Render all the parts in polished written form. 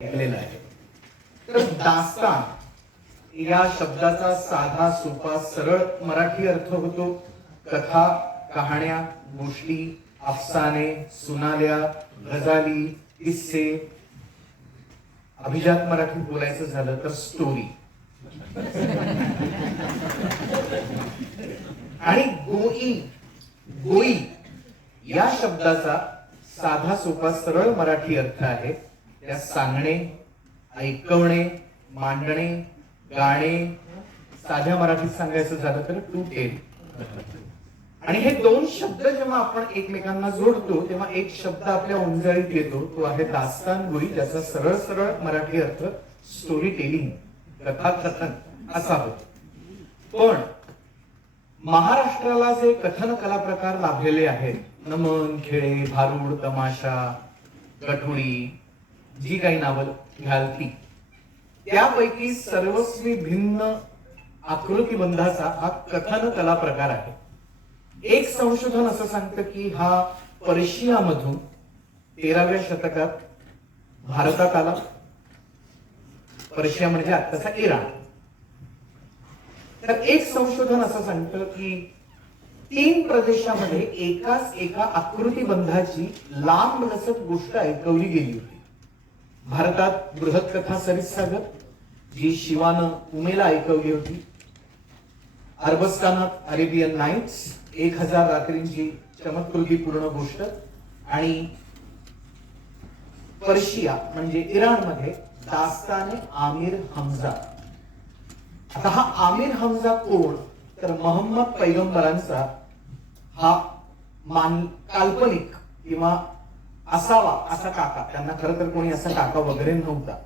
ऐकलेलं आहे. तर दास्तान या शब्दाचा साधा सोपा सरळ मराठी अर्थ होतो कथा, कहाण्या, गोष्टी, अफसाने, सुनाल्या, गजाली, किस्से. अभिजात मराठी बोलायचं झालं तर स्टोरी. आणि गोई या शब्दाचा साधा सोपा सरळ मराठी अर्थ आहे त्या सांगणे, ऐकवणे, मांडणे, गाणे. साध्या मराठीत सांगायचं झालं तर टू टेल. आणि हे दोन शब्द जेव्हा आपण एकमेकांना जोडतो तेव्हा एक शब्द आपल्या ओंजळीत येतो, तो आहे दास्तान गोई, ज्याचा सरळ सरळ मराठी अर्थ स्टोरी टेलिंग, कथाकथन असा होतो. पण महाराष्ट्राला जे कथन कला प्रकार लाभलेले आहेत, नमन, खेळे, भारुड, तमाशा, गठुडी, जी काही नावं घ्याल ती, त्यापैकी सर्वस्वी भिन्न आकृतीबंधाचा हा कथन कला प्रकार आहे. एक संशोधन असं सांगतं की हा पर्शियामधून 13व्या शतकात भारतात आला. पर्शिया म्हणजे आत्ताचा इराण. तर एक संशोधन असं सांगतं की 3 प्रदेशामध्ये एका आकृतीबंधाची लांब लचक गोष्ट ऐकवली गेली होती. भारतात बृहत कथा सरित्सागर, जी शिवानं उमेला ऐकवली होती. अरबस्तानात अरेबियन नाईट्स, 1000 रात्रींची चमत्कृतीपूर्ण गोष्ट. आणि पर्शिया म्हणजे इराणमध्ये दास्ताने आमिर हमजा. आता हा आमिर हमजा कोण, तर मोहम्मद पैगंबरांचा हा काल्पनिक किंवा असावा असा काका. त्यांना खरं तर कोणी असा काका वगैरे नव्हता.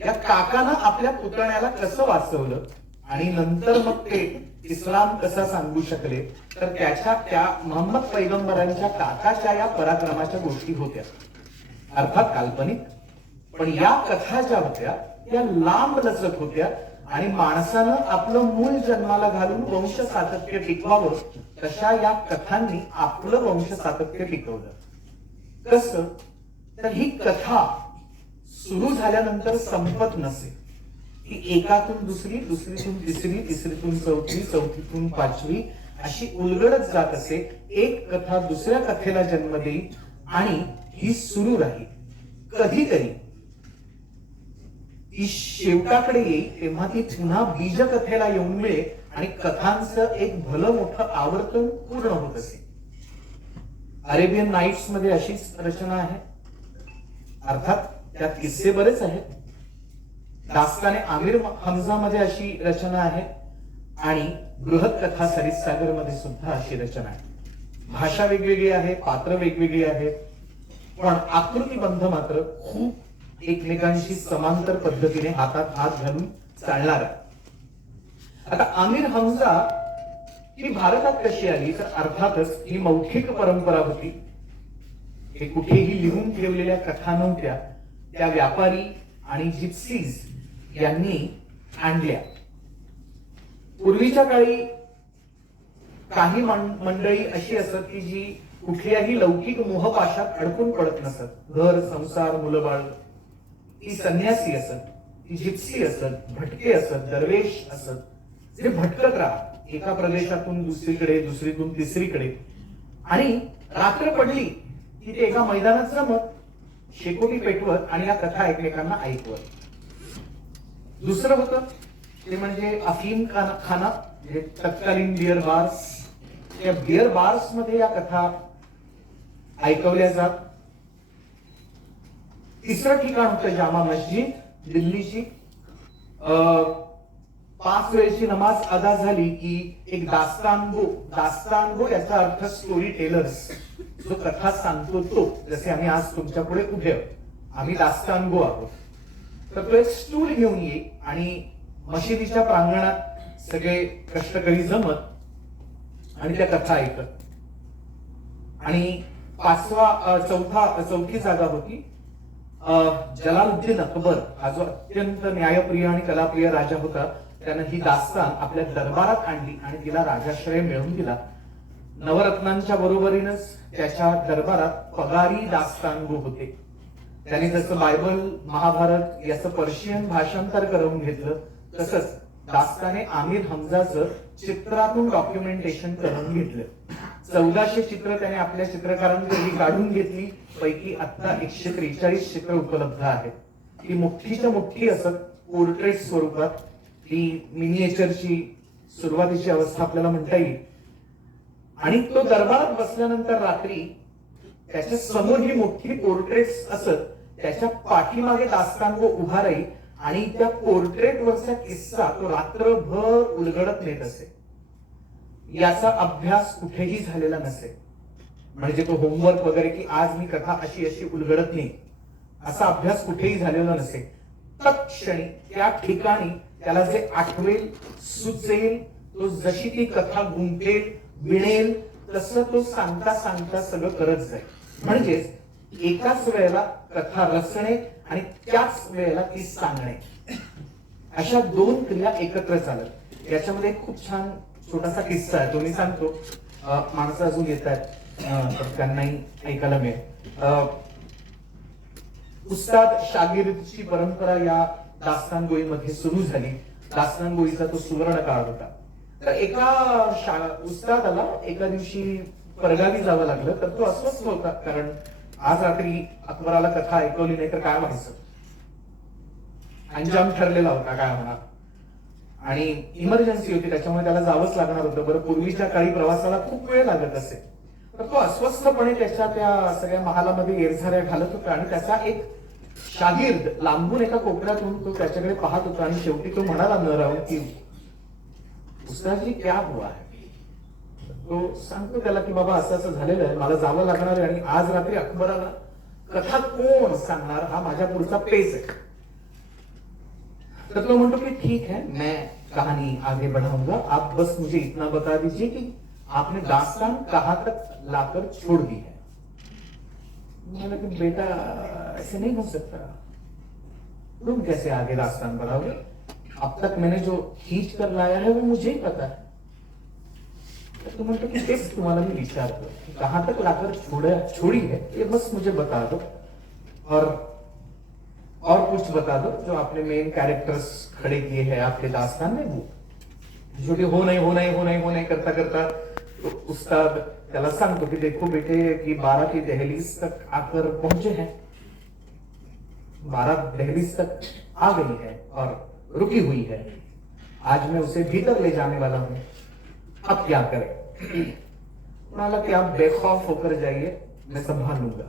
या काकानं आपल्या पुतण्याला कसं वाचवलं आणि नंतर मग ते इस्लाम कसा सांगू शकले, तर त्या मोहम्मद पैगंबरांच्या काकाच्या या पराक्रमाच्या गोष्टी होत्या, अर्थात काल्पनिक. पण या कथा ज्या होत्या त्या लांब लचक होत्या आणि माणसानं आपलं मूळ जन्माला घालून वंश सातत्य टिकवावं, तशा या कथांनी आपलं वंश सातत्य टिकवलं. कसं, तर ही कथा सुरू झाल्यानंतर संपत नसे. ही एकातून दुसरी, दुसरीतून तिसरी, तिसरीतून चौथी, चौथीतून 5वी अशी उलगडत जात असे. एक कथा दुसऱ्या कथेला जन्म देईल आणि ही सुरू राहील. कधीतरी ती शेवटाकडे येईल तेव्हा ती पुन्हा बीज कथेला येऊन मिळेल आणि कथांचं एक भलं मोठं आवर्तन पूर्ण होत असे. अरेबियन नाईट्स मध्ये अशीच रचना आहे. अर्थात त्यात किस्से बरेच आहेत. दास्ताने आमिर हमजा मध्ये अशी रचना आहे आणि बृहत कथा सरित्सागर मध्ये सुद्धा अशी रचना आहे. भाषा वेगवेगळी आहे, पात्र वेगवेगळी आहेत, पण आकृतीबंध मात्र खूप एकमेकांशी समांतर पद्धतीने हातात हात घालून चालणार आहे. आता आमिर हमजा ही भारतात कशी आली, तर अर्थातच ही मौखिक परंपरा होती. हे कुठेही लिहून ठेवलेल्या कथा नव्हत्या. त्या व्यापारी आणि जिप्सीज यांनी आणल्या. पूर्वीच्या काळी काही मंडळी अशी असत की जी कुठल्याही लौकिक मोहपाशात अडकून पडत नसत. घर, संसार, मुलं बाळ. ती संन्यासी असत, ती जिप्सी असत, भटके असत, दरवेश असत, जे भटकत राहत एका प्रदेशातून दुसरीकडे, दुसरीतून तिसरीकडे. आणि रात्र पडली की ते एका मैदानात जमत, शेकोटी पेटवत आणि या कथा एकमेकांना ऐकवत. दुसरं होतं ते म्हणजे अफीम खाना, म्हणजे तत्कालीन बिअर बार्स. त्या बिअर बार्स मध्ये या कथा ऐकवल्या जात. तिसरं ठिकाण होतं जामा मस्जिद, दिल्लीची. 5 वेळची नमाज अदा झाली की एक दास्तानगो याचा अर्थ स्टोरी टेलर्स, जो कथा सांगतो तो. जसे आम्ही आज तुमच्या पुढे उभे आहोत, आम्ही दास्तानगो आहोत. तर तो एक स्टूल घेऊन येईल आणि मशिदीच्या प्रांगणात सगळे कष्टकरी जमत आणि त्या कथा ऐकत. आणि चौथी जागा होती जलालुद्दीन अकबर, हा जो अत्यंत न्यायप्रिय आणि कलाप्रिय राजा होता. त्यानं ही दास्तान आपल्या दरबारात आणली आणि तिला राजाश्रय मिळवून दिला. नवरत्नांच्या बरोबरीनच त्याच्या दरबारात पगारी दास्तानगो होते. त्यांनी जसं बायबल महाभारत याचं पर्शियन भाषांतर करून घेतलं, तसंच दास्ताने आमिर हमजाचं चित्रातून डॉक्युमेंटेशन करून घेतलं. 1400 चित्र त्याने आपल्या चित्रकारांकडे काढून घेतली. पैकी आता 143 चित्र उपलब्ध आहेत. ती मोठीच्या मोठी असत, पोर्ट्रेट स्वरूपात. ती मिनिएचरची सुरुवातीची अवस्था आपल्याला म्हणता येईल. आणि तो दरबारात बसल्यानंतर रात्री त्याच्या समोर ही मोठी पोर्ट्रेट्स असत, त्याच्या पाठीमागे दास्तानगो उभा राहील आणि त्या पोर्ट्रेटवरचा किस्सा तो रात्रभर उलगडत नेत असे. याचा अभ्यास कुठेही झालेला नसे. म्हणजे तो होमवर्क वगैरे की आज मी कथा अशी अशी उलगडत नाही, असा अभ्यास कुठेही झालेला नसे. तत्क्षणी त्या ठिकाणी त्याला जे आठवेल, सुचेल, तो जशी ती कथा गुंतेल, विणेल, तसं तो सांगता सांगता सगळं करत जाईल. म्हणजेच एकाच वेळेला कथा रचणे आणि त्याच वेळेला ती सांगणे, अशा दोन क्रिया एकत्र चालत. याच्यामध्ये खूप छान छोटासा किस्सा आहे, तो मी सांगतो. माणसं अजून येत आहेत तर त्यांनाही ऐकायला मिळेल. उस्ताद शागिर्दची परंपरा या दास्तानगोईमध्ये सुरू झाली. दास्तानगोईचा तो सुवर्ण काळ होता. तर एका उस्तादाला एका दिवशी परगावी जावं लागलं. तर तो अस्वस्थ होता, कारण आज रात्री अकबराला कथा ऐकवली नाही तर काय व्हायचं, अंजाम ठरलेला होता काय होणार, आणि इमर्जन्सी होती, त्याच्यामुळे त्याला जावंच लागणार होतं. बरं, पूर्वीच्या काळी प्रवासाला खूप वेळ लागत असे. तर तो अस्वस्थपणे त्याच्या त्या सगळ्या महालामध्ये येरझाऱ्या घालत होता. आणि त्याचा एक शागिर्द लांबून एका कोपऱ्यातून तो त्याच्याकडे पाहत होता. आणि शेवटी तो म्हणाला न राहून की उस्तादजी क्या हुआ है. तो सांगतो त्याला की बाबा असं असं झालेलं आहे, मला जावं लागणार आहे, आणि आज रात्री अकबराला कथा कोण सांगणार हा माझ्या पुढचा पेच आहे. तो म्हणतो कि ठीक है, मैं कहानी आगे बढ़ाऊंगा, आप बस मुझे इतना बता दीजिए कि आपने दास्तान कहां तक लाकर छोड़ दी है. मैंने कहा बेटा ऐसे नहीं हो सकता, तुम कैसे आगे दास्तान बढ़ाओगे, अब तक मैंने जो खींच कर लाया है वो मुझे ही पता है. तो म्हणतो की तेच तुम्हाला मी विचारतो, कहां तक लाकर छोड़ी है ये बस मुझे बता दो, और कुछ बता दो जो आपने मेन कैरेक्टर्स खड़े किए हैं आपके दास्तान में, वो जो हो नहीं करता करता तो उस्ताद त्याला सांगतो कि देखो बेटे कि 12 की दहलीज तक आकर पहुंचे हैं, 12 दहलीज तक आ गई है और रुकी हुई है. आज मैं उसे भीतर ले जाने वाला हूं, अब क्या करें. म्हणाला कि आप बेखौफ होकर जाइए, मैं संभाल लूंगा.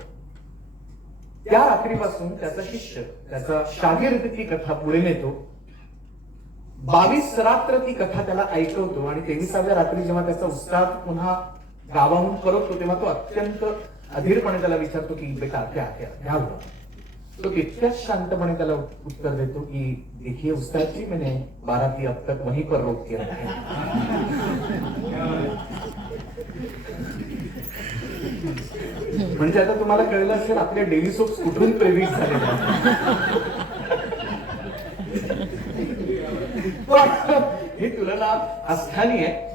त्या रात्रीपासून त्याचा शिष्य, त्याचा शागिर्द ती कथा पुढे नेतो. 22 रात्र ती कथा त्याला ऐकवतो. आणि 23व्या रात्री जेव्हा त्याचा उस्ताद पुन्हा गावाहून परततो तेव्हा तो अत्यंत अधीरपणे त्याला विचारतो की बेटा क्या क्या क्या हुआ. तो इतक्याच शांतपणे त्याला उत्तर देतो की देखिए उस्ताद जी, मैंने 12 की अब तक वहीं पर रोक के रखे. म्हणजे आता तुम्हाला कळलं असेल आपल्या डेली सोप्स कुठून प्रेरित झालेल्या ही तुलना अस्थानी आहे.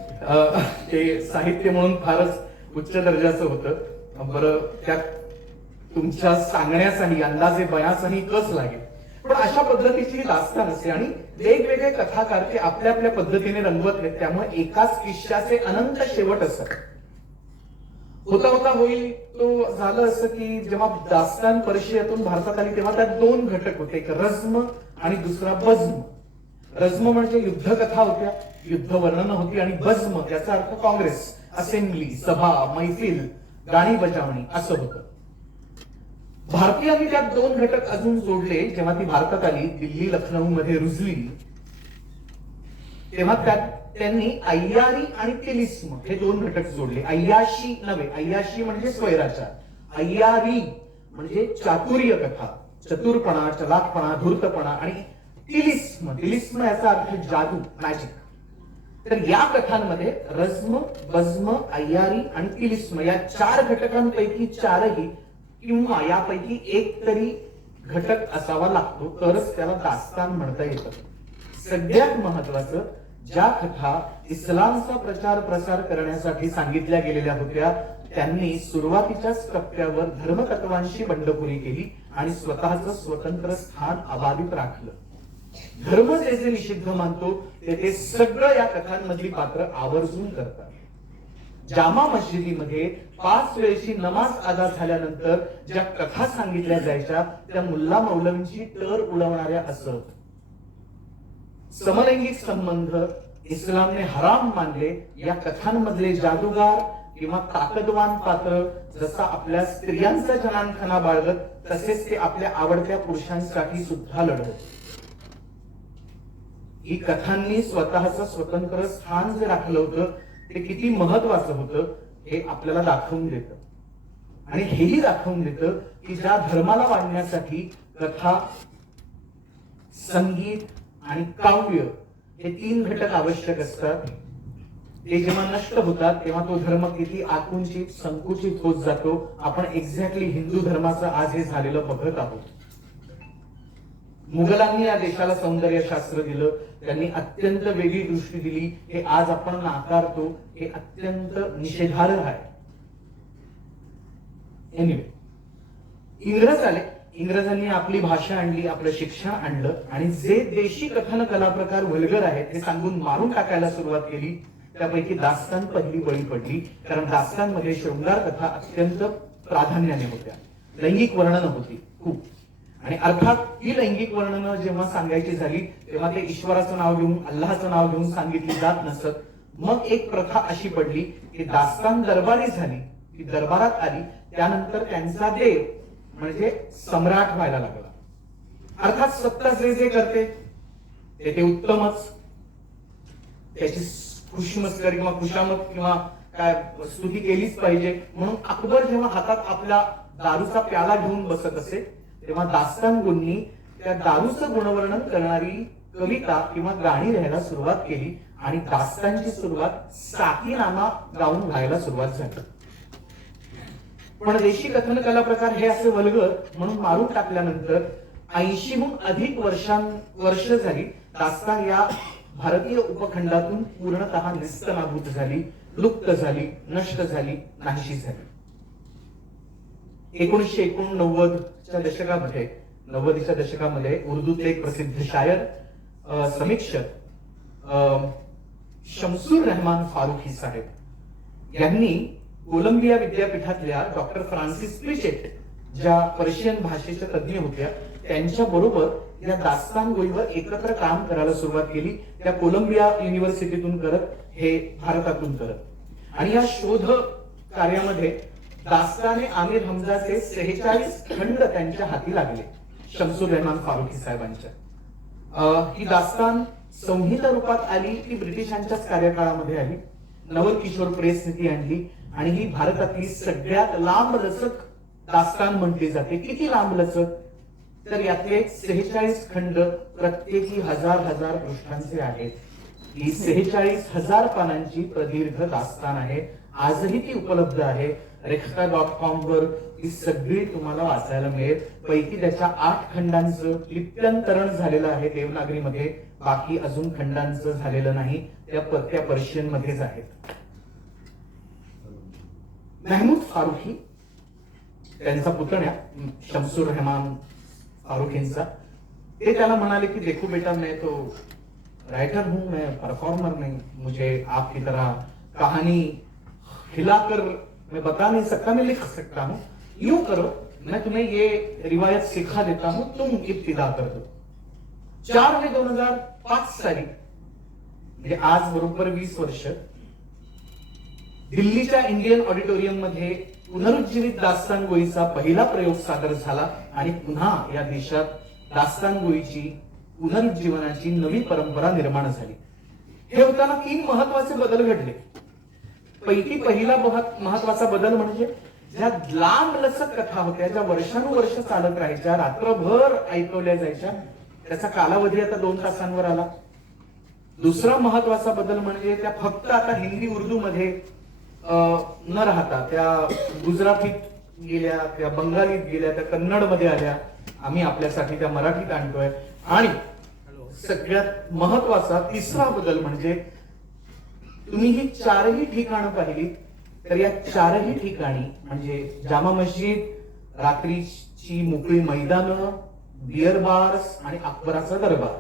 ते साहित्य म्हणून फारच उच्च दर्जाचं होतं. बरं, त्यात तुमच्या सांगण्याचाही अंदाजे बयाचाही कस लागेल. पण अशा पद्धतीची दास्तान असते आणि वेगवेगळे कथाकार ते आपल्या आपल्या पद्धतीने रंगवत आहेत. त्यामुळे एकाच किस्स्याचे अनंत शेवट असतात. होता होता होईल तो झालं असं की जेव्हा दास्तान पर्शियातून भारतात आली तेव्हा त्यात दोन घटक होते, एक रज्म आणि दुसरा बज्म. रज्म म्हणजे युद्धकथा होत्या, युद्ध वर्णन होती, आणि बज्म याचा अर्थ काँग्रेस, असेंब्ली, सभा, मैफिल, गाणी बजावणी असं होतं. भारतीयांनी त्यात दोन घटक अजून जोडले. जेव्हा ती भारतात आली, दिल्ली लखनौ मध्ये रुजली, तेव्हा त्यात त्यांनी अय्यारी आणि तिलिस्म हे दोन घटक जोडले. अय्याशी नव्हे, अय्याशी म्हणजे स्वैराचार, अय्यारी म्हणजे चातुर्य कथा, चतुरपणा, चलाकपणा, धूर्तपणा, आणि तिलिस्म, तिलिस्म याचा अर्थ जादू, मॅजिक. तर या कथांमध्ये रज्म, बज्म, अय्यारी आणि तिलिस्म या चार घटकांपैकी चारही किंवा यापैकी एक तरी घटक असावा लागतो, तरच त्याला दास्तान म्हणता येतं. सगळ्यात महत्वाचं, ज्या कथा इस्लामचा प्रचार प्रसार करण्यासाठी सांगितल्या गेलेल्या होत्या त्यांनी सुरुवातीच्याच टप्प्यावर धर्मतत्वांशी बंडखोरी केली आणि स्वतःचं स्वतंत्र स्थान अबाधित राखलं. धर्म जे जे निषिद्ध मानतो ते सगळं या कथांमधली पात्र आवर्जून करतात. जामा मस्जिदीमध्ये 5 वेळची नमाज अदा झाल्यानंतर ज्या कथा सांगितल्या जायच्या त्या मुल्ला मौलवींची टर उडवणाऱ्या असत. समलैंगिक संबंध इस्लामने हराम मानले. या कथांमधले जादूगार किंवा ताकदवान पात्र जसा आपल्या स्त्रियांचा जनानखाना बाळगत तसेच ते आपल्या आवडत्या पुरुषांसाठी सुद्धा लढत. ही कथांनी स्वतःचं स्वतंत्र स्थान जे राखलं होतं ते किती महत्वाचं होतं हे आपल्याला दाखवून देतं. आणि हेही दाखवून देतं की ज्या धर्माला वाढण्यासाठी कथा, संगीत आणि काव्य हे 3 घटक आवश्यक असतात. ते जेव्हा नष्ट होतात तेव्हा तो धर्म किती आकुंचित, संकुचित होत जातो. आपण एक्झॅक्टली हिंदू धर्माचं आज हे झालेलं बघत आहोत. मुघलांनी या देशाला सौंदर्य शास्त्र दिलं, त्यांनी अत्यंत वेगळी दृष्टी दिली. हे आज आपण नाकारतो, हे अत्यंत निषेधार्ह आहे. एनिवे, इंग्रज आले. इंग्रजांनी आपली भाषा आणली, आपलं शिक्षण आणलं आणि जे देशी कथन कला प्रकार वल्गर आहेत ते सांगून मारून टाकायला सुरुवात केली. त्यापैकी दास्तान पहिली बळी पडली. कारण दास्तानमध्ये शृंगार कथा अत्यंत प्राधान्याने होत्या. लैंगिक वर्णनं होती खूप. आणि अर्थात ही लैंगिक वर्णनं जेव्हा सांगायची झाली तेव्हा ते ईश्वराचं नाव घेऊन, अल्लाहचं नाव घेऊन सांगितली जात नसत. मग एक प्रथा अशी पडली की दास्तान दरबारी झाली, ती दरबारात आली, त्यानंतर त्यांचा देव म्हणजे सम्राट व्हायला लागला. अर्थात सत्ता जे जे करते ते उत्तमच, त्याची खुशमस्करी किंवा खुशामत किंवा काय स्तुती केलीच पाहिजे. म्हणून अकबर जेव्हा हातात आपला दारूचा प्याला घेऊन बसत असे तेव्हा दास्तान गुंनी त्या दारूचं गुणवर्णन करणारी कविता किंवा गाणी लिहायला सुरुवात केली आणि दास्तानची सुरुवात साकीनामा गाऊन व्हायला सुरुवात झाली. पण देशी कथन कला प्रकार हे असे वल्गर म्हणून मारून टाकल्यानंतर 80हून अधिक वर्ष झाली दास्तान या भारतीय उपखंडातून पूर्णतः निस्तनाभूत झाली, लुप्त झाली, नष्ट झाली, नाहीशी झाली. 1989च्या दशकामध्ये 90च्या दशकामध्ये उर्दूचे एक प्रसिद्ध शायर, समीक्षक शमसूर रहमान फारुखी साहेब यांनी कोलंबिया विद्यापीठातल्या डॉक्टर फ्रान्सिस प्रिचेट ज्या पर्शियन भाषेच्या तज्ञ होत्या त्यांच्या बरोबर या दास्तान गोईवर एकत्र काम करायला सुरुवात केली. त्या कोलंबिया युनिव्हर्सिटीतून करत, हे भारतातून करत. आणि या शोध कार्यामध्ये दास्ताने आमिर हमजाचे 46 खंड त्यांच्या हाती लागले शमसूर रहमान फारुखी साहेबांच्या. ही दास्तान संहिता रूपात आली ती ब्रिटिशांच्याच कार्यकाळामध्ये आली. नवल किशोर प्रेसने ती आणली आणि ही भारतातली सगळ्यात लांब लचक दास्तान म्हटली जाते. किती लांब लचक तर यातले 46 खंड प्रत्येकी हजार पृष्ठांचे आहेत. ही 46,000 पानांची प्रदीर्घ दास्तान आहे. आजही ती उपलब्ध आहे. रेखता.com वर ही सगळी तुम्हाला वाचायला मिळेल. पैकी त्याच्या 8 खंडांचं लिप्यंतरण झालेलं आहे देवनागरीमध्ये. बाकी अजून खंडांचं झालेलं नाही, त्या पर्शियन मध्येच आहेत. महमूद फारुखी त्यांचा पुतण्या शमसूर रहमान फारुखींचा, ते त्याला म्हणाले की देखो बेटा मैं तो राइटर हूं, मैं परफॉर्मर नहीं, मुझे आपकी तरह कहानी हिलाकर मैं बता नहीं सकता, मैं लिख सकता हूं. यूं करो, मैं तुम्हें ये रिवायत सिखा देता हूं, तुम इब्तिदा कर दो. 4 मे 2005 साली म्हणजे आज बरोबर 20 वर्ष दिल्लीच्या इंडियन ऑडिटोरियम मध्ये पुनरुज्जीवित दास्तान गोईचा पहिला प्रयोग सादर झाला आणि पुन्हा या देशात दास्तान गोईची पुनरुज्जीवनाची नवी परंपरा निर्माण झाली. हे होताना 3 महत्वाचे बदल घडले. पैकी पहिला महत्वाचा बदल म्हणजे ज्या लांब लचक कथा होत्या, ज्या वर्षानुवर्ष चालत राहायच्या, रात्रभर ऐकवल्या जायच्या, त्याचा कालावधी आता 2 तासांवर आला. दुसरा महत्वाचा बदल म्हणजे त्या फक्त आता हिंदी उर्दू मध्ये न राहता त्या गुजरातीत गेल्या, त्या बंगालीत गेल्या, त्या कन्नड मध्ये आल्या. आम्ही आपल्यासाठी त्या मराठीत आणतोय. आणि सगळ्यात महत्वाचा तिसरा बदल म्हणजे तुम्ही ही 4ही ठिकाणं पाहिली तर या चारही ठिकाणी म्हणजे जामा मस्जिद, रात्रीची मोकळी मैदानं, बिअर बार्स आणि अकबराचा दरबार,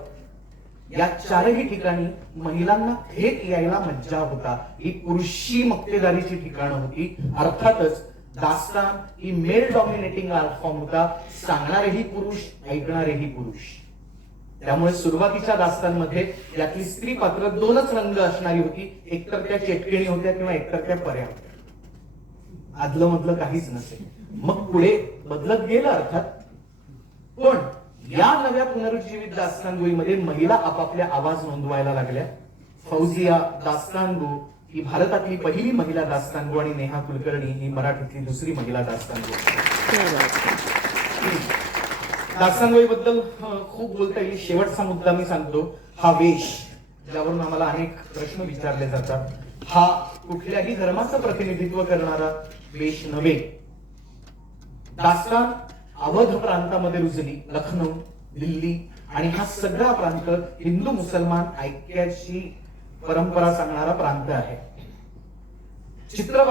या चारही ठिकाणी महिलांना थेट यायला मज्जा होता. ही पुरुषी मक्तेदारीची ठिकाणं होती. अर्थातच दास्तान ही मेल डॉमिनेटिंग आर्ट फॉर्म होता. सांगणारेही पुरुष, ऐकणारेही पुरुष. त्यामुळे सुरुवातीच्या दास्तानमध्ये यातली स्त्री पात्र दोनच रंग असणारी होती. एकतर त्या चेटकिणी होत्या किंवा एकतर त्या पर्या होत्या. आदलं मधलं काहीच नसेल. मग पुढे बदलत गेलं अर्थात, पण या नव्या पुनरुज्जीवित दास्तानगोईमध्ये महिला आपापल्या आवाज नोंदवायला लागल्या. फौजिया दास्तानगो ही भारतातली पहिली महिला दास्तानगो आणि नेहा कुलकर्णी ही मराठीतली दुसरी महिला दास्तानगो. दास्तानगोईबद्दल खूप बोलता येईल. शेवटचा मुद्दा मी सांगतो. हा वेश, ज्यावरून आम्हाला अनेक प्रश्न विचारले जातात, हा कुठल्याही धर्माचं प्रतिनिधित्व करणारा वेश नव्हे. दास्तान अवध प्रांतामध्ये रुजली. लखनौ, दिल्ली आणि हा सगळा प्रांत हिंदू मुसलमान ऐक्याची परंपरा सांगणारा प्रांत आहे. चित्र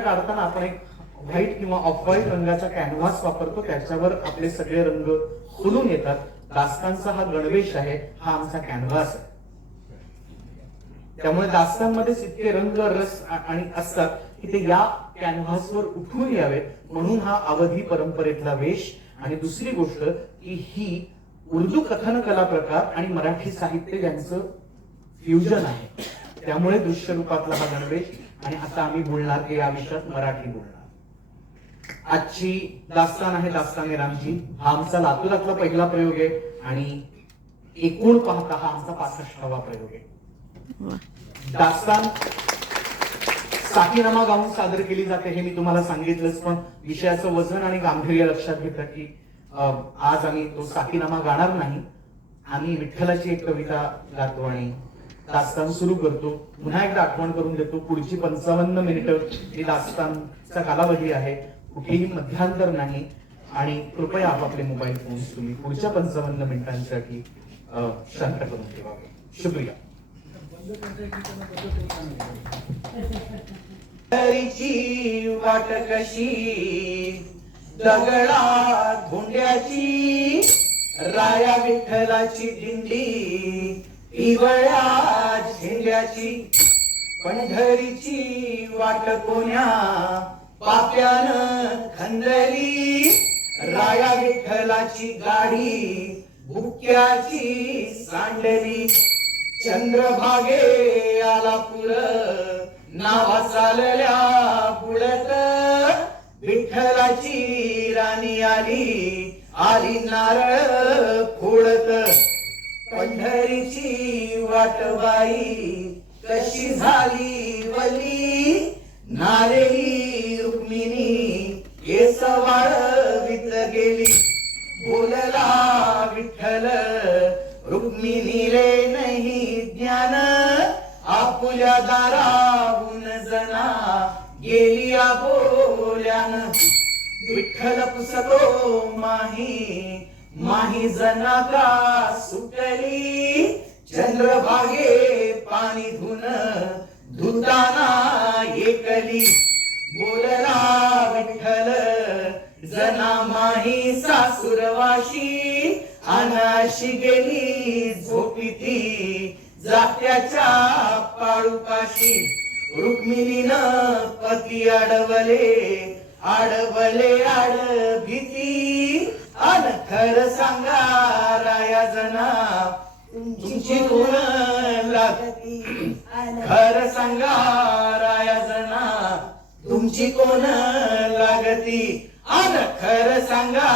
काढताना आपण एक व्हाईट किंवा ऑफ व्हाईट रंगाचा कॅनव्हास वापरतो. त्याच्यावर आपले सगळे रंग खुलून येतात. दास्तानचा हा गणवेश आहे, हा आमचा कॅनव्हास आहे. त्यामुळे दास्तानमध्ये इतके रंग, रस आणि असतात की ते या कॅनव्हासवर उठून यावेत, म्हणून हा अवधी परंपरेतला वेश. आणि दुसरी गोष्ट की ही उर्दू कथन कला प्रकार आणि मराठी साहित्य यांचं फ्युजन आहे. त्यामुळे दृश्य रूपातला हा गणवेश. आणि आता आम्ही बोलणार की या विषयात मराठी बोलणार. आजची दास्तान आहे दास्ताने रामजी. हा आमचा लातूरातला पहिला प्रयोग आहे आणि एकूण पाहता हा आमचा 65वा प्रयोग आहे. दास्तान साकीनामा गाऊन सादर केली जाते हे मी तुम्हाला सांगितलंच, पण विषयाचं वजन आणि गांभीर्य लक्षात घेतलं की आज आम्ही तो साकीनामा गाणार नाही. आम्ही विठ्ठलाची एक कविता गातो आणि दास्तान सुरू करतो. पुन्हा एकदा आठवण करून देतो, पुढची 55 मिनिटं ही दास्तानचा कालावधी आहे. कुठेही मध्यांतर नाही. आणि कृपया आपापले मोबाईल फोन्स तुम्ही पुढच्या 55 मिनिटांसाठी शांत करून ठेवावे. शुक्रिया. हरीची वाट कशी दगडा धोंड्याची, राया विठ्ठलाची दिंडी पिवळ्या झेंड्याची. पंढरीची वाट कोण्या पाप्यानं खंदली, राया विठ्ठलाची गाडी बुक्याची सांडली. चंद्रभागे आला पुर नावा चालल्या पुढत, विठ्ठलाची राणी आली आली नारळ फोडत. पंढरीची वाटबाई कशी झाली वली, नारेली रुक्मिणी केस वाळवीत गेली. बोलला विठ्ठल रुक्मिणीले नाही ज्ञान, आपुल्या दाराहून जना गेली बोल्यान. विठ्ठल पुसतो माही माही जना का सुटली, चंद्रभागे पाणी धुन धुताना एकली. बोलला विठ्ठल जना माही सासुरवाशी, अनाशी गेली झोपीती जात्याच्या पाळुकाशी. रुक्मिणीनं पती अडवले आडवले आड भीती, अन खर सांगा राया जना तुमची कोण लागती. खर सांगा राया जना तुमची कोण लागती, अन खर सांगा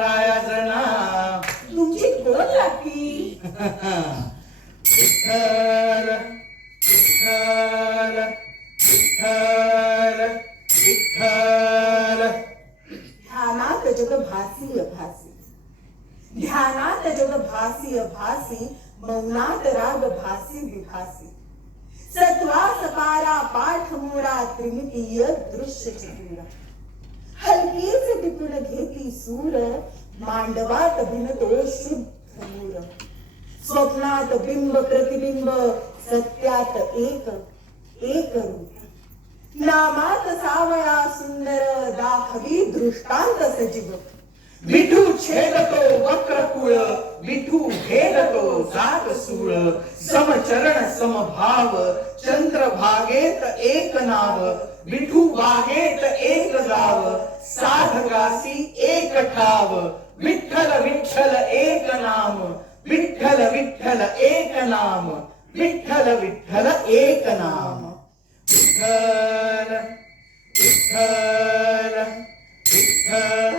राया जना तुमची कोण लागती. विठ्ठल विठ्ठल विठ्ठल विठ्ठल. ध्यानात जग भासी अभासी, ध्यानात जग भासी अभासी, मौनात राग भासी विभासी. सत्वास पारा पाठ मोडा त्रिमितीय दृश्य चित्रा, हलकीच टिपून घेती सूर, मांडवात भिनतो शुद्ध मूर. स्वप्नात बिंब प्रतिबिंब, सत्यात एक एक रूप. नामात सावळा सुंदर दाखवी दृष्टांत सजीव. विठू छेदतो वक्रकुळ, विठू भेदतो जात सूळ. समचरण समभाव, चंद्रभागेत एक नाव. विठू बागेत एक गाव, साधकासी एक ठाव. विठ्ठल विठ्ठल एक नाम, विठ्ठल विठ्ठल एक नाम. विठ्ठल विठ्ठल एक नाम. विठ्ठल विठ्ठल विठ्ठल